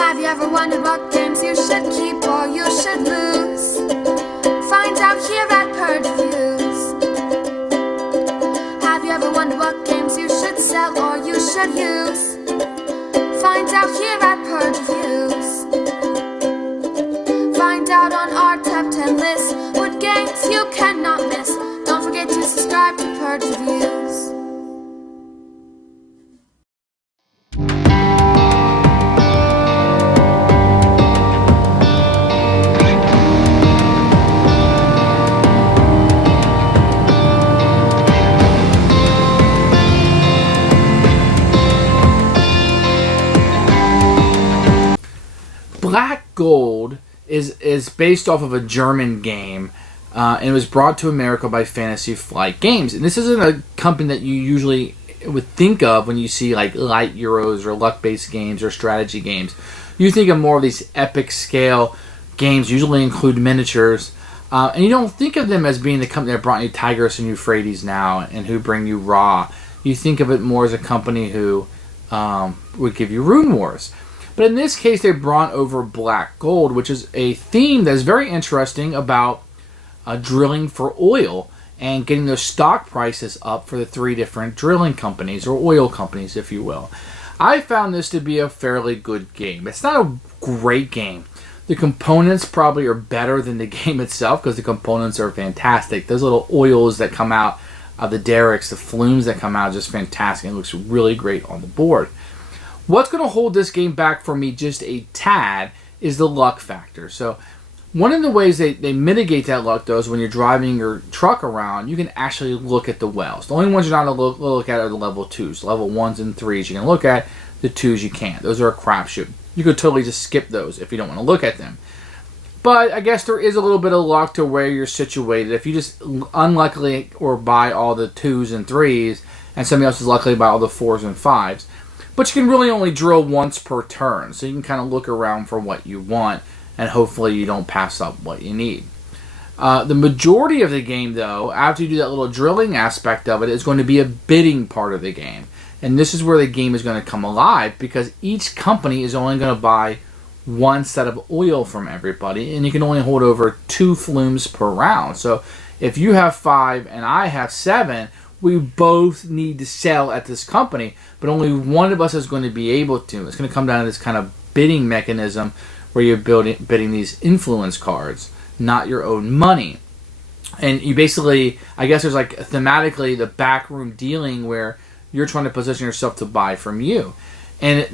Have you ever wondered what games you should keep or you should lose? Find out here at Purge Reviews. Have you ever wondered what games you should sell or you should use? Find out here at Purge Reviews. Find out on our top 10 list what games you cannot miss. Don't forget to subscribe to Purge Reviews. Black Gold is based off of a German game, and it was brought to America by Fantasy Flight Games. And this isn't a company that you usually would think of when you see like light Euros or luck-based games or strategy games. You think of more of these epic scale games, usually include miniatures, and you don't think of them as being the company that brought you Tigris and Euphrates now and who bring you Ra. You think of it more as a company who would give you Rune Wars. But in this case, they brought over Black Gold, which is a theme that's very interesting about drilling for oil and getting those stock prices up for the three different drilling companies, or oil companies, if you will. I found this to be a fairly good game. It's not a great game. The components probably are better than the game itself because the components are fantastic. Those little oils that come out of the derricks, the flumes that come out, are just fantastic. It looks really great on the board. What's going to hold this game back for me just a tad is the luck factor. So one of the ways they mitigate that luck, though, is when you're driving your truck around, you can actually look at the wells. The only ones you're not going to look at are the level 2s. Level 1s and 3s you can look at. The 2s you can't. Those are a crapshoot. You could totally just skip those if you don't want to look at them. But I guess there is a little bit of luck to where you're situated. If you just unluckily or buy all the 2s and 3s, and somebody else is luckily buy all the 4s and 5s. But you can really only drill once per turn, so you can kind of look around for what you want, and hopefully you don't pass up what you need. The majority of the game, though, after you do that little drilling aspect of it, is going to be a bidding part of the game. And this is where the game is going to come alive, because each company is only going to buy one set of oil from everybody, and you can only hold over 2 flumes per round. So if you have 5 and I have 7, we both need to sell at this company, but only one of us is going to be able to. It's going to come down to this kind of bidding mechanism where you're bidding these influence cards, not your own money. And you basically, I guess there's like thematically the backroom dealing where you're trying to position yourself to buy from you. And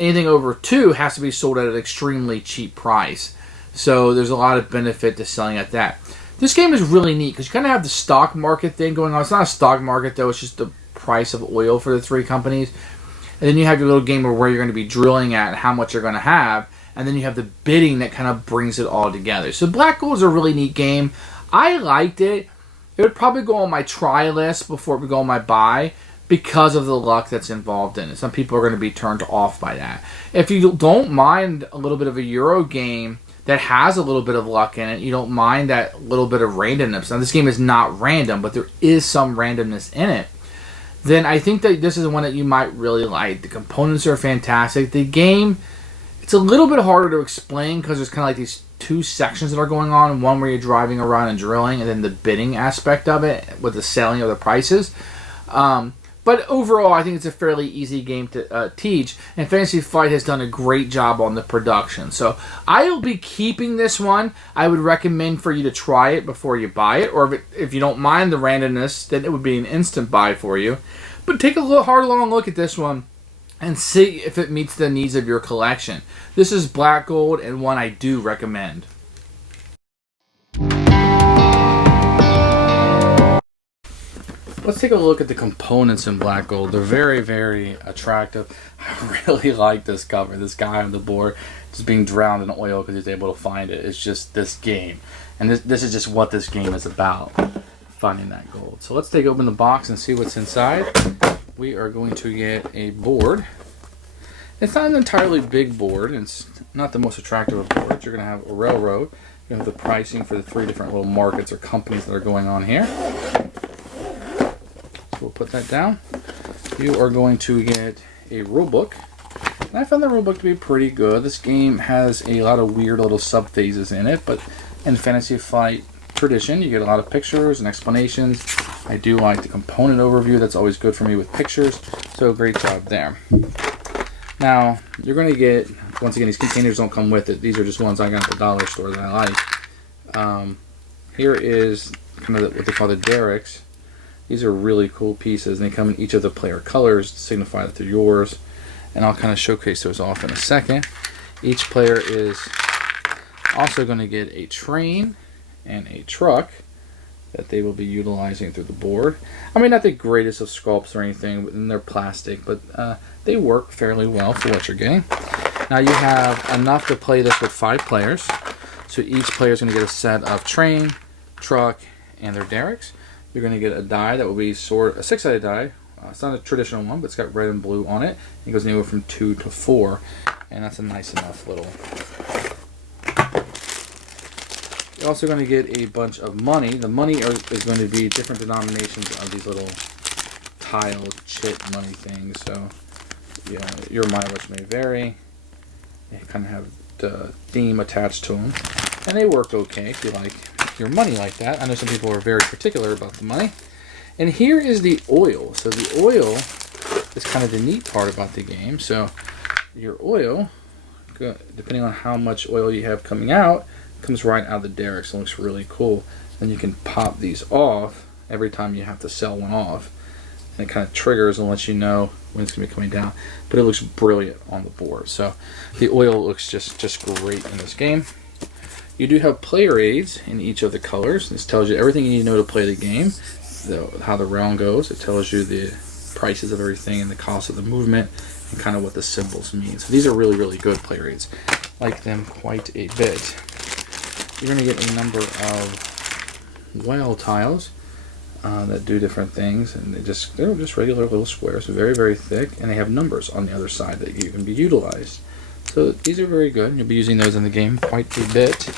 anything over 2 has to be sold at an extremely cheap price. So there's a lot of benefit to selling at that. This game is really neat because you kind of have the stock market thing going on. It's not a stock market, though. It's just the price of oil for the 3 companies. And then you have your little game of where you're going to be drilling at and how much you're going to have. And then you have the bidding that kind of brings it all together. So Black Gold is a really neat game. I liked it. It would probably go on my try list before it would go on my buy because of the luck that's involved in it. Some people are going to be turned off by that. If you don't mind a little bit of a Euro game that has a little bit of luck in it, you don't mind that little bit of randomness. Now, this game is not random, but there is some randomness in it. Then I think that this is one that you might really like. The components are fantastic. The game, it's a little bit harder to explain because there's kind of like these 2 sections that are going on. One where you're driving around and drilling, and then the bidding aspect of it with the selling of the prices. But overall, I think it's a fairly easy game to teach, and Fantasy Flight has done a great job on the production. So I will be keeping this one. I would recommend for you to try it before you buy it, or if you don't mind the randomness, then it would be an instant buy for you. But take a long look at this one and see if it meets the needs of your collection. This is Black Gold, and one I do recommend. Let's take a look at the components in Black Gold. They're very, very attractive. I really like this cover. This guy on the board just being drowned in oil because he's able to find it. It's just this game. And this is just what this game is about, finding that gold. So let's take open the box and see what's inside. We are going to get a board. It's not an entirely big board. It's not the most attractive of boards. You're going to have a railroad. You have the pricing for the 3 different little markets or companies that are going on here. We'll put that down. You are going to get a rule book And I found the rulebook to be pretty good. This game has a lot of weird little sub-phases in it, but in Fantasy Flight tradition, you get a lot of pictures and explanations. I do like the component overview. That's always good for me with pictures, so great job there. Now, you're going to get, once again, these containers don't come with it. These are just ones I got at the dollar store that I like. Here is kind of what they call the derricks. These are really cool pieces, and they come in each of the player colors to signify that they're yours. And I'll kind of showcase those off in a second. Each player is also going to get a train and a truck that they will be utilizing through the board. I mean, not the greatest of sculpts or anything, and they're plastic, but they work fairly well for what you're getting. Now you have enough to play this with 5 players. So each player is going to get a set of train, truck, and their derricks. You're going to get a die that will be a 6-sided die. It's not a traditional one, but it's got red and blue on it. It goes anywhere from 2 to 4, and that's a nice enough little. You're also going to get a bunch of money. The money is going to be different denominations of these little tile chit money things. So, you know, your mileage may vary. They kind of have the theme attached to them, and they work okay if you like your money like that. I know some people are very particular about the money. And here is the oil. So the oil is kind of the neat part about the game. So your oil, depending on how much oil you have coming out, comes right out of the derrick. So it looks really cool. Then you can pop these off every time you have to sell one off. And it kind of triggers and lets you know when it's going to be coming down. But it looks brilliant on the board. So the oil looks just great in this game. You do have player aids in each of the colors. This tells you everything you need to know to play the game. How the round goes. It tells you the prices of everything and the cost of the movement and kind of what the symbols mean. So these are really, really good player aids. Like them quite a bit. You're going to get a number of whale tiles that do different things, and they're just regular little squares, very, very thick, and they have numbers on the other side that you can be utilized. So these are very good. You'll be using those in the game quite a bit.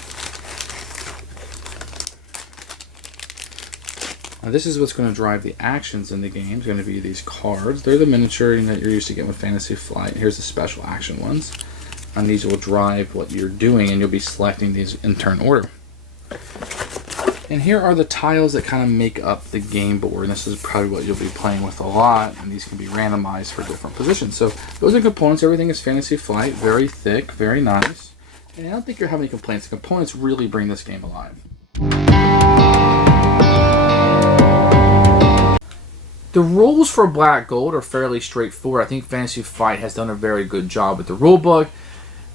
Now this is what's going to drive the actions in the game. It's going to be these cards. They're the miniature that you're used to getting with Fantasy Flight. Here's the special action ones. And these will drive what you're doing, and you'll be selecting these in turn order. And here are the tiles that kind of make up the game board. And this is probably what you'll be playing with a lot. And these can be randomized for different positions. So those are components. Everything is Fantasy Flight. Very thick, very nice. And I don't think you're having any complaints. The components really bring this game alive. The rules for Black Gold are fairly straightforward. I think Fantasy Flight has done a very good job with the rulebook.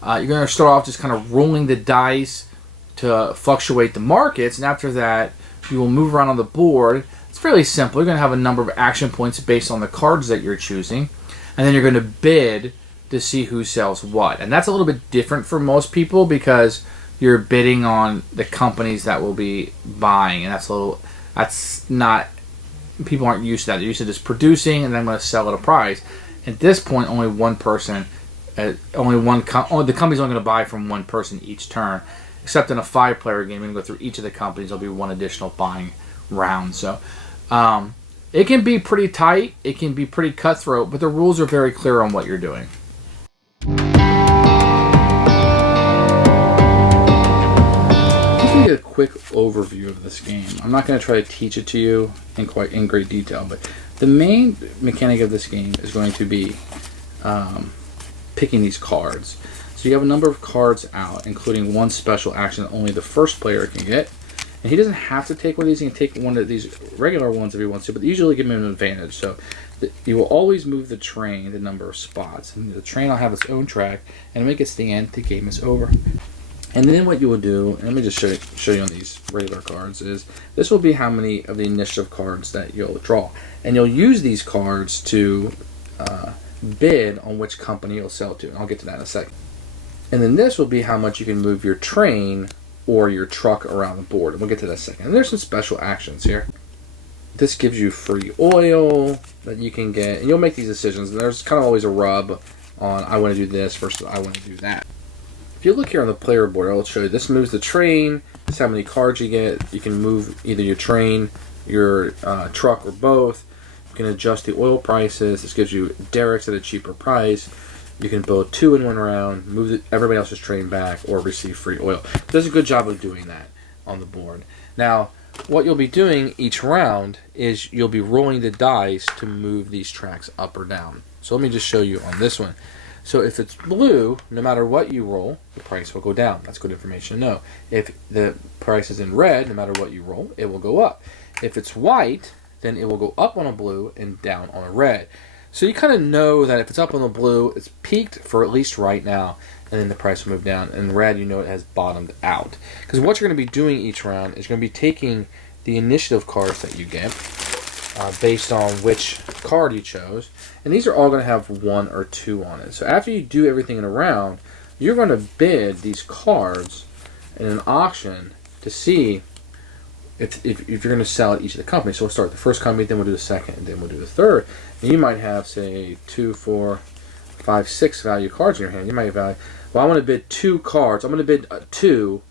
You're going to start off just kind of rolling the dice to fluctuate the markets, and after that, you will move around on the board. It's fairly simple. You're going to have a number of action points based on the cards that you're choosing, and then you're going to bid to see who sells what. And that's a little bit different for most people because you're bidding on the companies that will be buying, and that's not. People aren't used to that. They're used to just producing and then going to sell at a price. At this point, only one person, the company's only going to buy from one person each turn. Except in a 5-player game, you're going to go through each of the companies. There'll be one additional buying round. So it can be pretty tight. It can be pretty cutthroat, but the rules are very clear on what you're doing. A quick overview of this game. I'm not going to try to teach it to you in great detail, but the main mechanic of this game is going to be picking these cards. So you have a number of cards out, including one special action that only the first player can get. And he doesn't have to take one of these. He can take one of these regular ones if he wants to, but they usually give him an advantage. So you will always move the train the number of spots. And the train will have its own track, and when it gets to the end, the game is over. And then what you will do, and let me just show you on these regular cards, is this will be how many of the initiative cards that you'll draw. And you'll use these cards to bid on which company you'll sell to. And I'll get to that in a second. And then this will be how much you can move your train or your truck around the board. And we'll get to that in a second. And there's some special actions here. This gives you free oil that you can get. And you'll make these decisions. And there's kind of always a rub on I want to do this versus I want to do that. If you look here on the player board, I'll show you. This moves the train. This is how many cards you get. You can move either your train, your truck, or both. You can adjust the oil prices. This gives you derricks at a cheaper price. You can build 2 in 1 round, move everybody else's train back, or receive free oil. It does a good job of doing that on the board. Now, what you'll be doing each round is you'll be rolling the dice to move these tracks up or down. So let me just show you on this one. So if it's blue, no matter what you roll, the price will go down. That's good information to know. If the price is in red, no matter what you roll, it will go up. If it's white, then it will go up on a blue and down on a red. So you kind of know that if it's up on the blue, it's peaked for at least right now, and then the price will move down. And red, you know it has bottomed out. Because what you're going to be doing each round is you're going to be taking the initiative cards that you get based on which card you chose. And these are all going to have 1 or 2 on it. So after you do everything in a round, you're going to bid these cards in an auction to see if you're going to sell at each of the companies. So we'll start with the first company, then we'll do the second, and then we'll do the third. And you might have, say, 2, 4, 5, 6 value cards in your hand. You might value, well, I want to bid 2 cards. I'm going to bid 2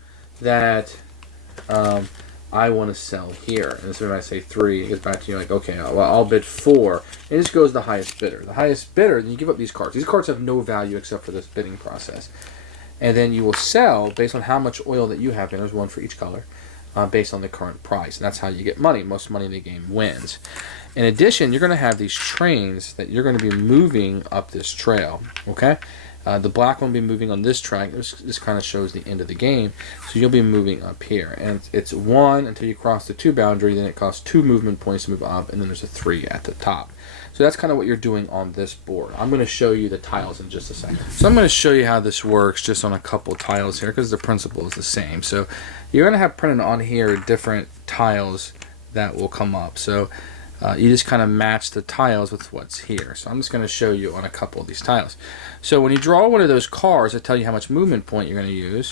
that I want to sell here. And this is when I say 3, it goes back to you like, okay, well, I'll bid 4. And this goes to the highest bidder. The highest bidder, then you give up these cards. These cards have no value except for this bidding process. And then you will sell based on how much oil that you have, and there's 1 for each color, based on the current price. And that's how you get money. Most money in the game wins. In addition, you're going to have these trains that you're going to be moving up this trail. Okay? The black one will be moving on this track. This kind of shows the end of the game. So you'll be moving up here. And it's 1 until you cross the 2 boundary. Then it costs 2 movement points to move up. And then there's a 3 at the top. So that's kind of what you're doing on this board. I'm going to show you the tiles in just a second. So I'm going to show you how this works just on a couple tiles here because the principle is the same. So you're going to have printed on here different tiles that will come up. So you just kind of match the tiles with what's here. So I'm just going to show you on a couple of these tiles. So when you draw one of those cards that tell you how much movement point you're going to use,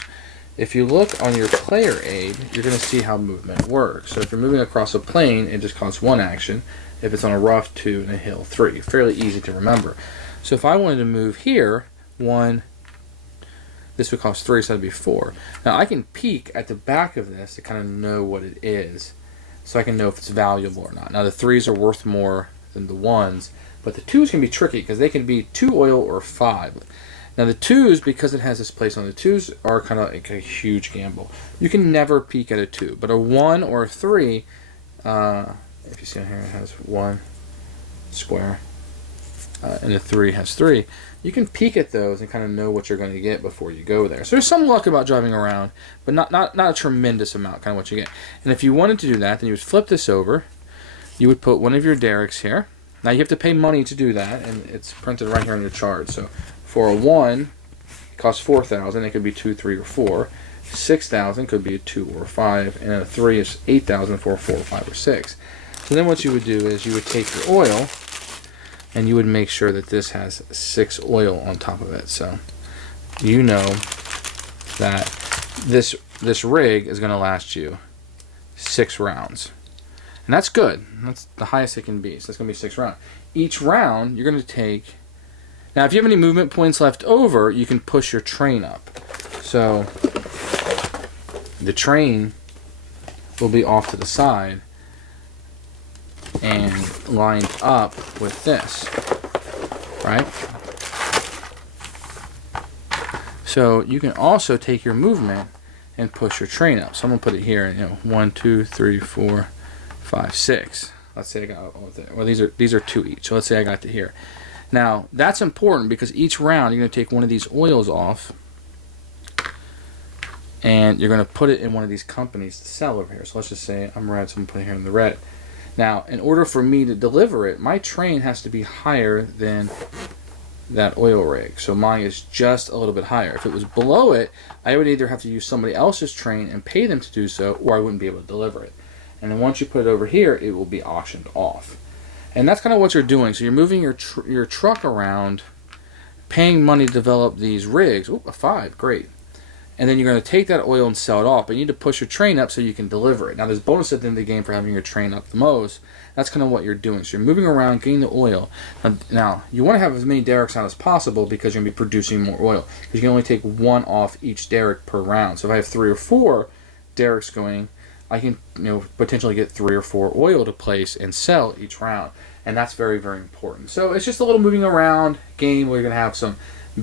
if you look on your player aid, you're going to see how movement works. So if you're moving across a plane, it just costs 1 action. If it's on a rough, 2, and a hill, 3. Fairly easy to remember. So if I wanted to move here, 1, this would cost 3, so that'd be 4. Now I can peek at the back of this to kind of know what it is, so I can know if it's valuable or not. Now the 3s are worth more than the 1s, but the 2s can be tricky because they can be 2 oil or 5. Now the 2s, because it has this place on the 2s, are kind of like a huge gamble. You can never peek at a 2, but a 1 or a 3, if you see here, it has 1 square, and a 3 has 3. You can peek at those and kind of know what you're going to get before you go there. So there's some luck about driving around, but not a tremendous amount, kind of what you get. And if you wanted to do that, then you would flip this over. You would put one of your derricks here. Now you have to pay money to do that, and it's printed right here on your chart. So for a 1, it costs 4,000. It could be 2, 3, or 4. 6,000 could be a 2 or 5, and a 3 is 8,000 for a 4, 5, or 6. So then what you would do is you would take your oil and you would make sure that this has 6 oil on top of it. So you know that this rig is going to last you 6 rounds. And that's good. That's the highest it can be. So that's going to be 6 rounds. Each round you're going to take... Now if you have any movement points left over, you can push your train up. So the train will be off to the side and lined up with this, right? So you can also take your movement and push your train up. So I'm gonna put it here, 1, 2, 3, 4, 5, 6. Let's say I got all of it. Well, these are 2 each. So let's say I got to here. Now that's important because each round you're gonna take one of these oils off, and you're gonna put it in one of these companies to sell over here. So let's just say I'm red, so I'm putting it here in the red. Now, in order for me to deliver it, my train has to be higher than that oil rig. So mine is just a little bit higher. If it was below it, I would either have to use somebody else's train and pay them to do so, or I wouldn't be able to deliver it. And then once you put it over here, it will be auctioned off. And that's kind of what you're doing. So you're moving your truck around, paying money to develop these rigs. Oh, a 5, great. And then you're going to take that oil and sell it off. But you need to push your train up so you can deliver it. Now, there's bonus at the end of the game for having your train up the most. That's kind of what you're doing. So you're moving around, getting the oil. Now, you want to have as many derricks out as possible because you're going to be producing more oil. Because you can only take 1 off each derrick per round. So if I have 3 or 4 derricks going, I can potentially get 3 or 4 oil to place and sell each round. And that's very, very important. So it's just a little moving around game where you're going to have some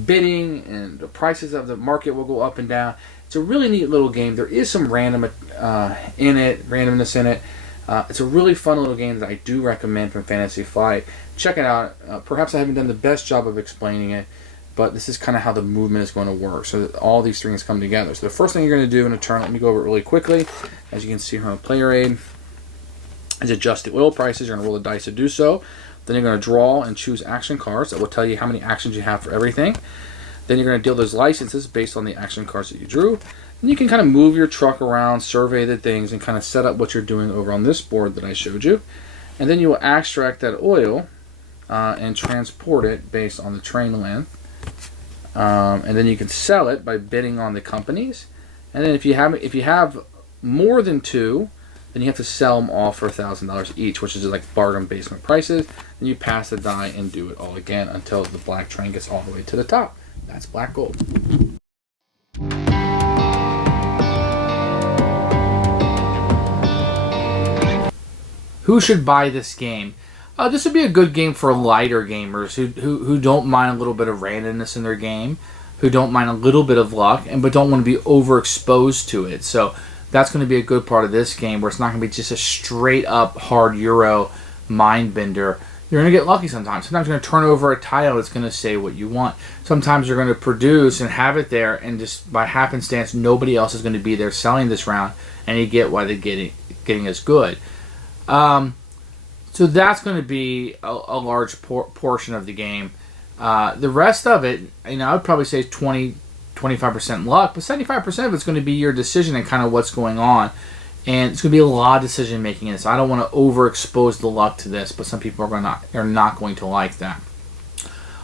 bidding, and the prices of the market will go up and down. It's a really neat little game. There is some randomness in it. It's a really fun little game that I do recommend from Fantasy Flight. Check it out. Perhaps I haven't done the best job of explaining it, but this is kind of how the movement is going to work. So that all these things come together. So the first thing you're going to do in a turn, let me go over it really quickly. As you can see here on Player Aid, is adjust the oil prices. You're going to roll the dice to do so. Then you're going to draw and choose action cards that will tell you how many actions you have for everything. Then you're going to deal those licenses based on the action cards that you drew. And you can kind of move your truck around, survey the things, and kind of set up what you're doing over on this board that I showed you. And then you will extract that oil and transport it based on the train length. And then you can sell it by bidding on the companies. And then if you have more than two, then you have to sell them all for $1,000 each, which is like bargain basement prices. And you pass the die and do it all again until the black train gets all the way to the top. That's Black Gold. Who should buy this game? This would be a good game for lighter gamers who don't mind a little bit of randomness in their game, who don't mind a little bit of luck, but don't want to be overexposed to it. So that's going to be a good part of this game, where it's not going to be just a straight up hard Euro mind bender. You're going to get lucky sometimes. Sometimes you're going to turn over a tile that's going to say what you want. Sometimes you're going to produce and have it there, and just by happenstance, nobody else is going to be there selling this round, and you get why they're getting as good. So that's going to be a large portion of the game. The rest of it, I would probably say 25% luck, but 75% of it's going to be your decision and kind of what's going on. And it's going to be a lot of decision making in this. I don't want to overexpose the luck to this, but some people are not going to like that.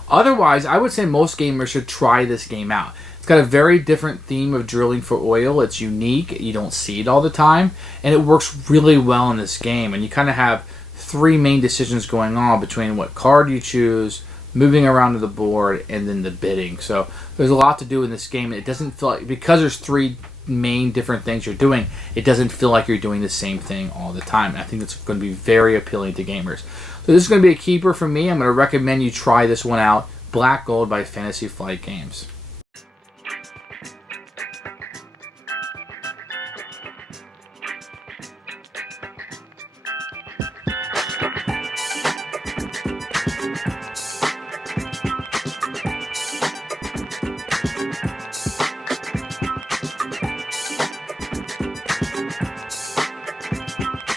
Otherwise, I would say most gamers should try this game out. It's got a very different theme of drilling for oil. It's unique. You don't see it all the time. And it works really well in this game. And you kind of have three main decisions going on between what card you choose, moving around to the board, and then the bidding. So there's a lot to do in this game. It doesn't feel like, because there's three main different things you're doing, it doesn't feel like you're doing the same thing all the time. And I think it's going to be very appealing to gamers. So this is going to be a keeper for me. I'm going to recommend you try this one out. Black Gold by Fantasy Flight Games.